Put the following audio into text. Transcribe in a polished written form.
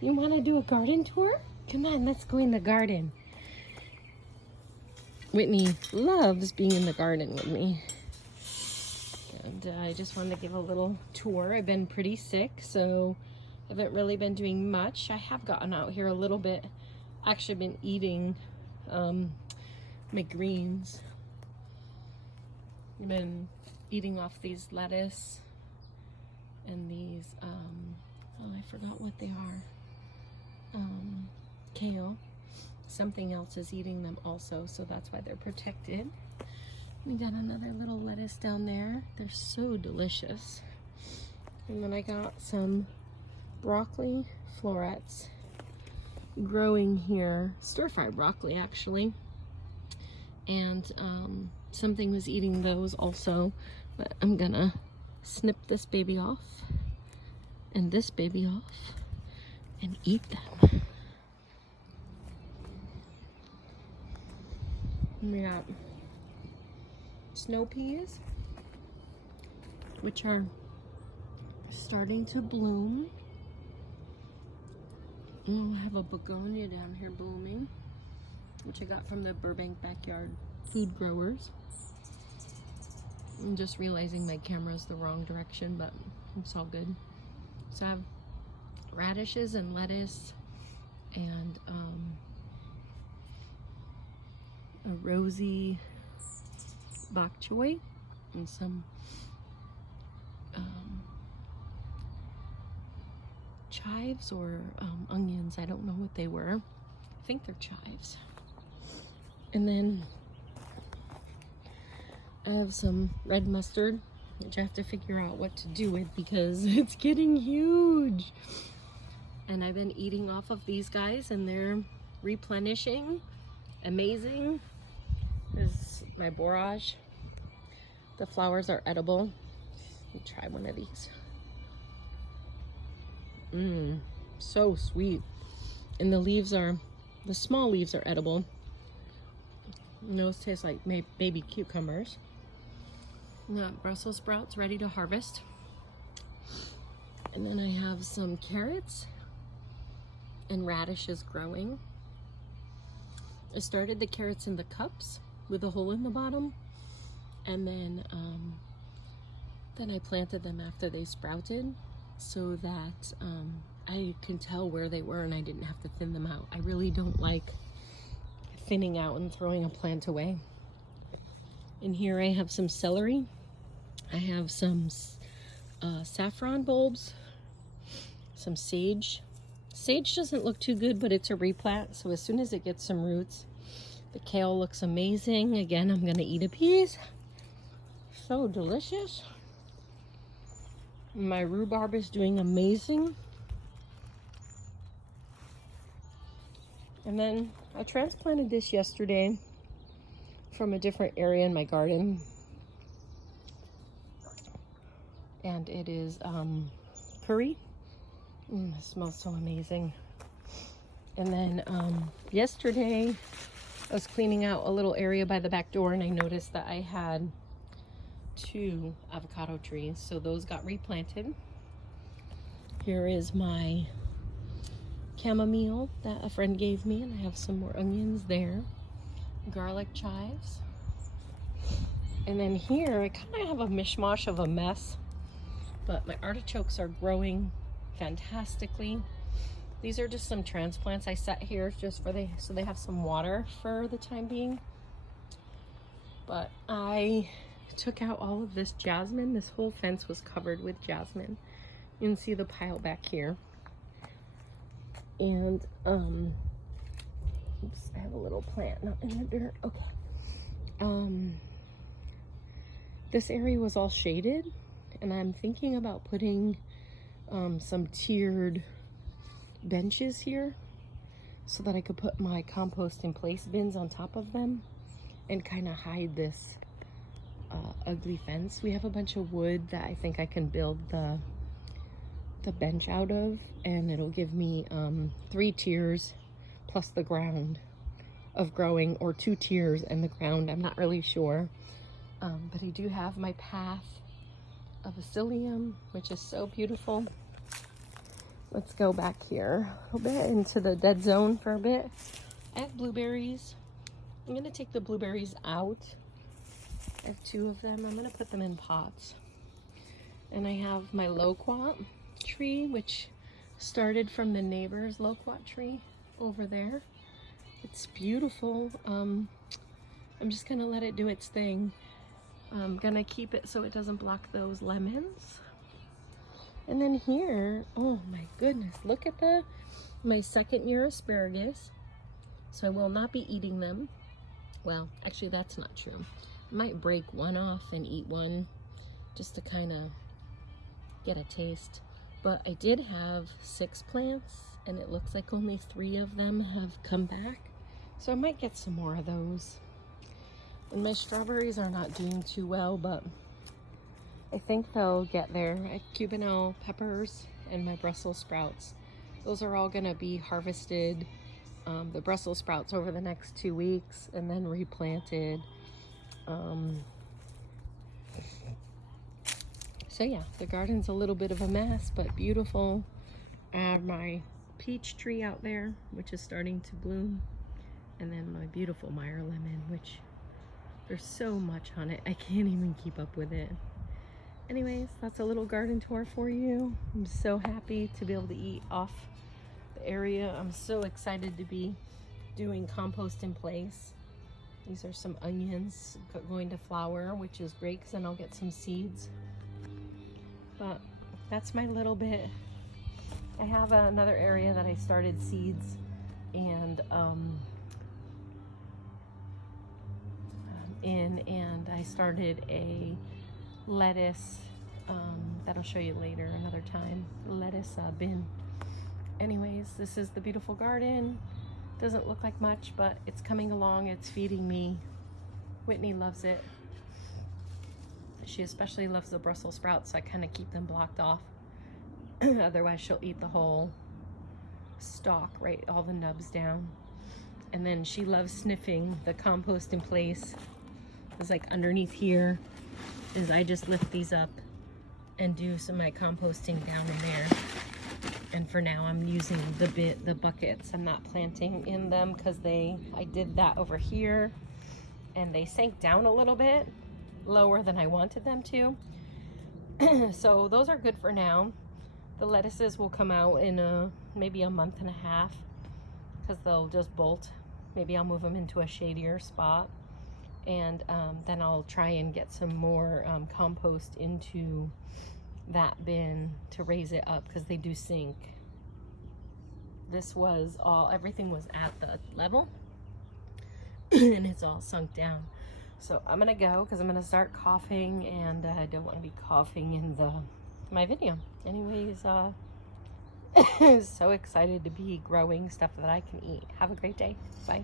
You want to do a garden tour? Come on, let's go in the garden. Whitney loves being in the garden with me. And I just wanted to give a little tour. I've been pretty sick, so I haven't really been doing much. I have gotten out here a little bit. Actually been eating my greens. I've been eating off these lettuce and these, oh, I forgot what they are. Kale. Something else is eating them also, so that's why they're protected. We got another little lettuce down there. They're so delicious. And then I got some broccoli florets growing here. Stir-fried broccoli, actually. And something was eating those also. But I'm gonna snip this baby off and this baby off and eat them. And we got snow peas, which are starting to bloom. And we'll have a begonia down here blooming, which I got from the Burbank Backyard Food Growers. I'm just realizing my camera's the wrong direction, but it's all good. So I have radishes and lettuce and a rosy bok choy and some chives or onions. I don't know what they were. I think they're chives. And then I have some red mustard, which I have to figure out what to do with because it's getting huge. And I've been eating off of these guys and they're replenishing. Amazing. This is my borage. The flowers are edible. Let me try one of these. So sweet. And the leaves are, the small leaves are edible. And those taste like baby cucumbers. And got Brussels sprouts ready to harvest. And then I have some carrots and radishes growing. I started the carrots in the cups with a hole in the bottom, and then I planted them after they sprouted so that I can tell where they were and I didn't have to thin them out. I really don't like thinning out and throwing a plant away. In here I have some celery. I have some saffron bulbs, some sage. Sage doesn't look too good, but it's a replant, so as soon as it gets some roots, the kale looks amazing. Again, I'm gonna eat a piece. So delicious. My rhubarb is doing amazing. And then I transplanted this yesterday from a different area in my garden. And it is curry. It smells so amazing. And then yesterday I was cleaning out a little area by the back door and I noticed that I had 2 avocado trees, so those got replanted. Here is my chamomile that a friend gave me, and I have some more onions there, garlic chives. And then here I kind of have a mishmash of a mess, but my artichokes are growing fantastically. These are just some transplants I set here just for so they have some water for the time being. But I took out all of this jasmine. This whole fence was covered with jasmine. You can see the pile back here. And oops, I have a little plant not in the dirt. Okay. This area was all shaded, and I'm thinking about putting some tiered benches here so that I could put my compost in place bins on top of them and kind of hide this ugly fence. We have a bunch of wood that I think I can build the bench out of, and it'll give me 3 tiers plus the ground of growing, or 2 tiers and the ground. I'm not really sure. But I do have my path of Asilium, which is so beautiful. Let's go back here a little bit into the dead zone for a bit. I have blueberries. I'm gonna take the blueberries out. I have 2 of them. I'm gonna put them in pots. And I have my loquat tree, which started from the neighbor's loquat tree over there. It's beautiful. I'm just gonna let it do its thing. I'm gonna keep it so it doesn't block those lemons. And then here, oh my goodness, look at my 2nd year asparagus. So I will not be eating them. Well, actually that's not true. I might break one off and eat one just to kind of get a taste. But I did have 6 plants and it looks like only 3 of them have come back. So I might get some more of those. And my strawberries are not doing too well, but I think they'll get there. Cubanelle peppers and my Brussels sprouts. Those are all gonna be harvested, the Brussels sprouts over the next 2 weeks and then replanted. So yeah, the garden's a little bit of a mess, but beautiful. I have my peach tree out there, which is starting to bloom. And then my beautiful Meyer lemon, which there's so much on it, I can't even keep up with it. Anyways, that's a little garden tour for you. I'm so happy to be able to eat off the area. I'm so excited to be doing compost in place. These are some onions going to flower, which is great because then I'll get some seeds. But that's my little bit. I have another area that I started seeds and and I started a lettuce that I'll show you later another time, lettuce bin. Anyways, this is the beautiful garden. Doesn't look like much, but it's coming along. It's feeding me. Whitney loves it. She especially loves the Brussels sprouts, so I kind of keep them blocked off. Otherwise she'll eat the whole stalk, right, all the nubs down. And then she loves sniffing the compost in place. It's like underneath here is I just lift these up and do some of my composting down in there. And for now I'm using the buckets. I'm not planting in them because I did that over here and they sank down a little bit lower than I wanted them to. So those are good for now. The lettuces will come out in maybe a month and a half because they'll just bolt. Maybe I'll move them into a shadier spot. And then I'll try and get some more compost into that bin to raise it up because they do sink. This was everything was at the level and it's all sunk down. So I'm gonna go because I'm gonna start coughing and I don't want to be coughing in my video. Anyways, so excited to be growing stuff that I can eat. Have a great day. Bye.